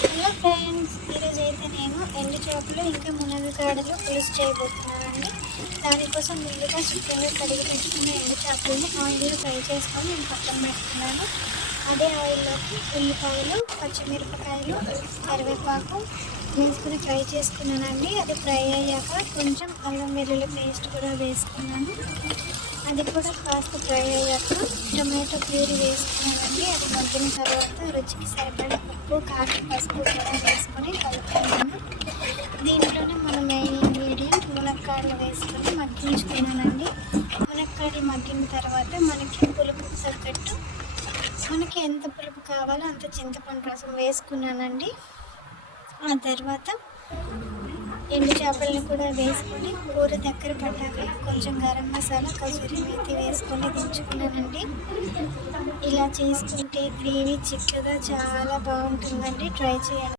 Hello friends ఈరోజు అయితే నేను ఎండు చేపలు ఇంకా మునగకాడలు పులుసు చేయబోతున్నానండి. దానికోసం ముందుగా శుభ్రంగా కడిగి పెట్టుకున్న ఎండు చేపలని ఆయిల్లో ఫ్రై చేసుకొని నేను పక్కన పెట్టుకున్నాను అదే ఆయిల్లోకి ఉల్లిపాయలు పచ్చిమిరపకాయలు కరివేపాకు వేసుకుని ఫ్రై చేసుకున్నానండి. అది ఫ్రై అయ్యాక కొంచెం అల్లం వెల్లుల్లి పేస్ట్ కూడా వేసుకున్నాను. అది కూడా కాస్త ఫ్రై అయ్యాక టొమాటో ప్యూరీ వేసుకున్నామండి అది మగ్గిన తర్వాత రుచికి సరిపడా ఉప్పు కారం పసుపు కూడా వేసుకొని కలుపుకున్నాను దీంట్లోనే మన మెయిన్ ఇంగ్రీడియంట్ మునక్కాడలు వేసుకొని మగ్గించుకున్నానండి. మునక్కాడలు మగ్గిన తర్వాత మనకి పులుపు తగ్గట్టు మనకి ఎంత పులుపు కావాలో అంత చింతపండు రసం వేసుకున్నానండి. ఆ తర్వాత ఎండు చేపలను కూడా వేసుకొని కూర దగ్గర పడ్డాక కొంచెం గరం మసాలా కసూరి మేతి వేసుకొని దించుకున్నానండి. ఇలా చేసుకుంటే గ్రేవీ చిక్కగా చాలా బాగుంటుందండి. ట్రై చేయండి.